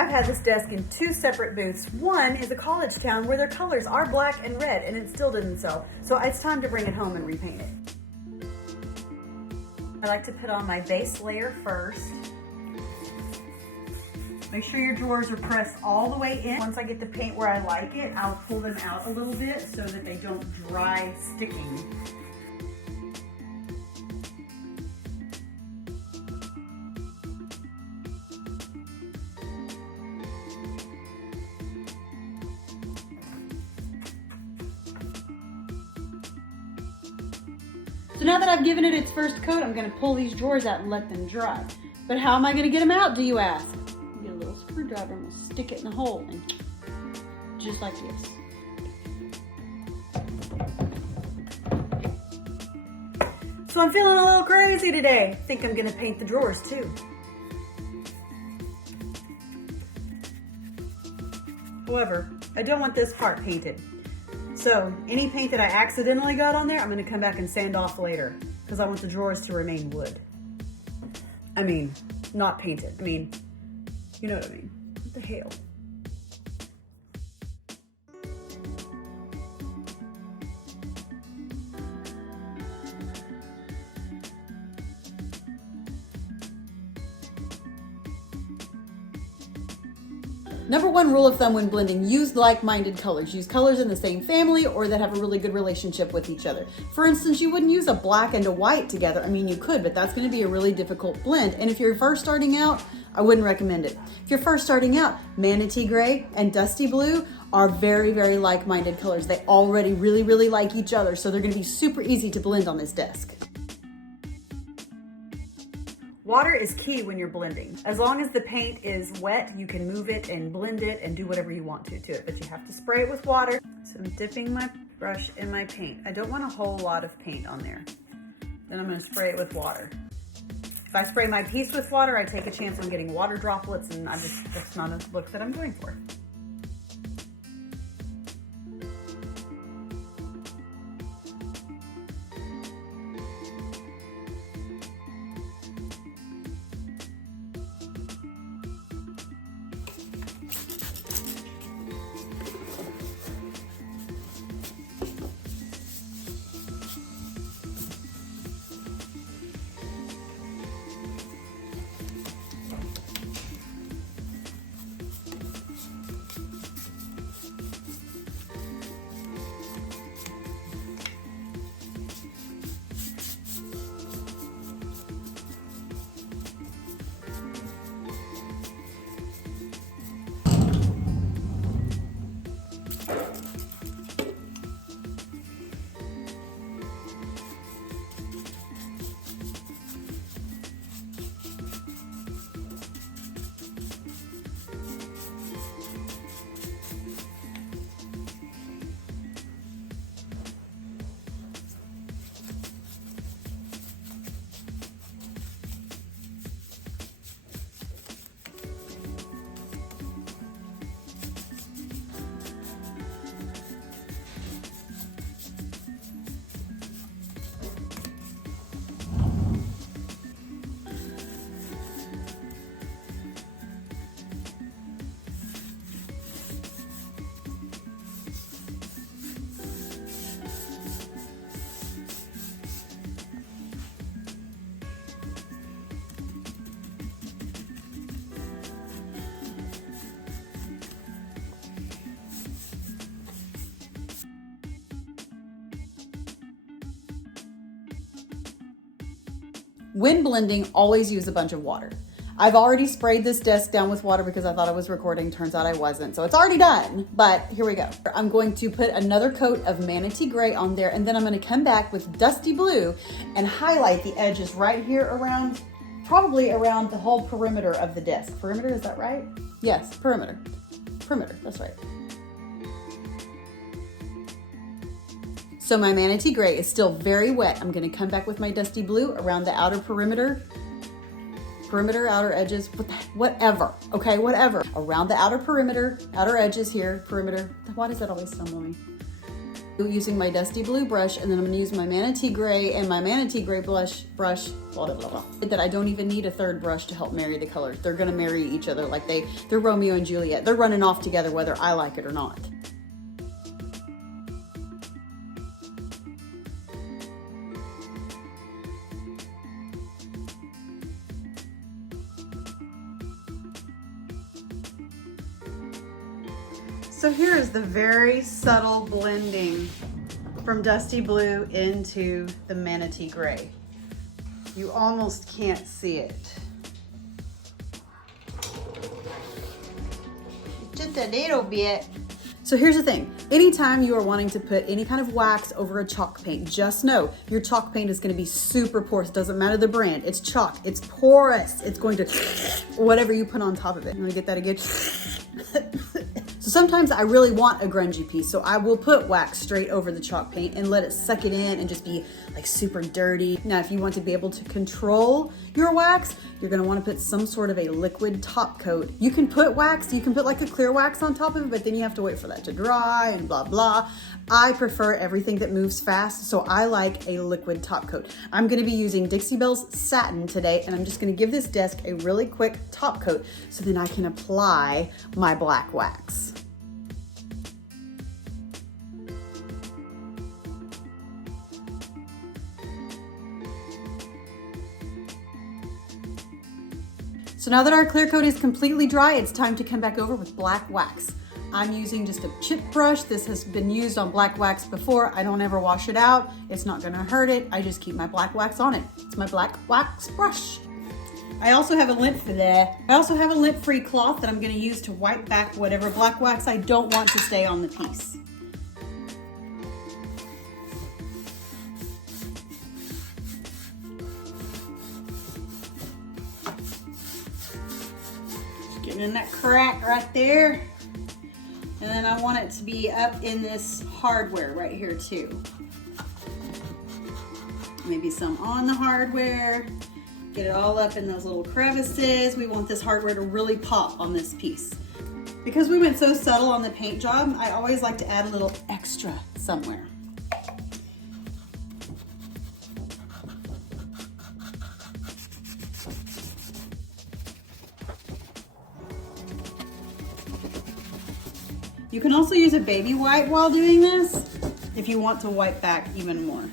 I've had this desk in 2 separate booths. One is a college town where their colors are black and red, and it still didn't sell. So it's time to bring it home and repaint it. I like to put on my base layer first. Make sure your drawers are pressed all the way in. Once I get the paint where I like it, I'll pull them out a little bit so that they don't dry sticking. So now that I've given it its first coat, I'm gonna pull these drawers out and let them dry. But how am I gonna get them out, do you ask? Get a little screwdriver and we'll stick it in the hole, and just like this. So I'm feeling a little crazy today. Think I'm gonna paint the drawers too. However, I don't want this part painted. So any paint that I accidentally got on there, I'm gonna come back and sand off later because I want the drawers to remain wood. I mean, not painted. I mean, you know what I mean. What the hell? Number 1 rule of thumb when blending, use like-minded colors. Use colors in the same family or that have a really good relationship with each other. For instance, you wouldn't use a black and a white together. I mean, you could, but that's gonna be a really difficult blend. And if you're first starting out, I wouldn't recommend it. If you're first starting out, Manatee Gray and Dusty Blue are very, very like-minded colors. They already really, really like each other, so they're gonna be super easy to blend on this desk. Water is key when you're blending. As long as the paint is wet, you can move it and blend it and do whatever you want to it, but you have to spray it with water. So I'm dipping my brush in my paint. I don't want a whole lot of paint on there. Then I'm gonna spray it with water. If I spray my piece with water, I take a chance on getting water droplets, and that's not a look that I'm going for. When blending, always use a bunch of water. I've already sprayed this desk down with water because I thought I was recording. Turns out I wasn't, so it's already done, but here we go. I'm going to put another coat of Manatee Gray on there, and then I'm gonna come back with Dusty Blue and highlight the edges right here around, probably around the whole perimeter of the desk. Perimeter, is that right? Yes, perimeter. Perimeter, that's right. So my Manatee Gray is still very wet. I'm gonna come back with my Dusty Blue around the outer perimeter, outer edges, whatever, okay, whatever. Around the outer perimeter, outer edges here, perimeter. Why does that always stumble me? Using my Dusty Blue brush, and then I'm gonna use my Manatee Gray and my Manatee Gray brush, blah, blah, blah, blah. That I don't even need a third brush to help marry the colors. They're gonna marry each other like they're Romeo and Juliet. They're running off together whether I like it or not. So here is the very subtle blending from Dusty Blue into the Manatee Gray. You almost can't see it. Just a little bit. So here's the thing. Anytime you are wanting to put any kind of wax over a chalk paint, just know your chalk paint is going to be super porous. It doesn't matter the brand. It's chalk. It's porous. It's going to, whatever you put on top of it. You want to get that again? So sometimes I really want a grungy piece, so I will put wax straight over the chalk paint and let it suck it in and just be like super dirty. Now, if you want to be able to control your wax, you're gonna wanna put some sort of a liquid top coat. You can put wax, you can put like a clear wax on top of it, but then you have to wait for that to dry and blah, blah. I prefer everything that moves fast, so I like a liquid top coat. I'm gonna be using Dixie Belle's Satin today, and I'm just gonna give this desk a really quick top coat so then I can apply my black wax. So now that our clear coat is completely dry, it's time to come back over with black wax. I'm using just a chip brush. This has been used on black wax before. I don't ever wash it out. It's not gonna hurt it. I just keep my black wax on it. It's my black wax brush. I also have a lint-free cloth that I'm gonna use to wipe back whatever black wax I don't want to stay on the piece. Getting in that crack right there. And then I want it to be up in this hardware right here too. Maybe some on the hardware. Get it all up in those little crevices. We want this hardware to really pop on this piece. Because we went so subtle on the paint job, I always like to add a little extra somewhere. You can also use a baby wipe while doing this if you want to wipe back even more.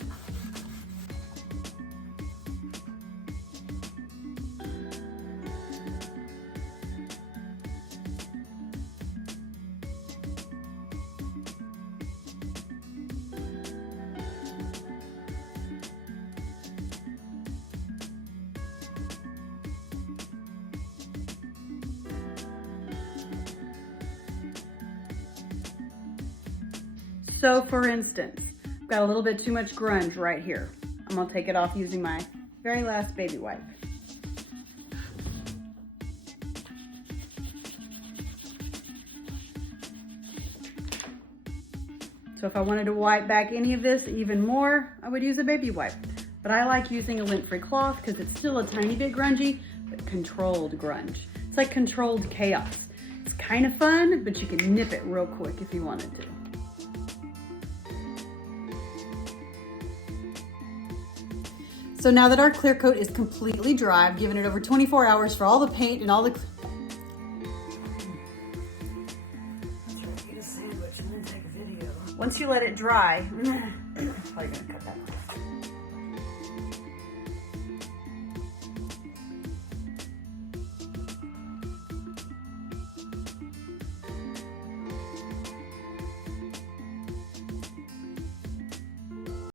So for instance, I've got a little bit too much grunge right here. I'm gonna take it off using my very last baby wipe. So if I wanted to wipe back any of this even more, I would use a baby wipe. But I like using a lint-free cloth because it's still a tiny bit grungy, but controlled grunge. It's like controlled chaos. It's kind of fun, but you can nip it real quick if you wanted to. So now that our clear coat is completely dry, I've given it over 24 hours for all the paint and all the... Once you let it dry, probably gonna cut that.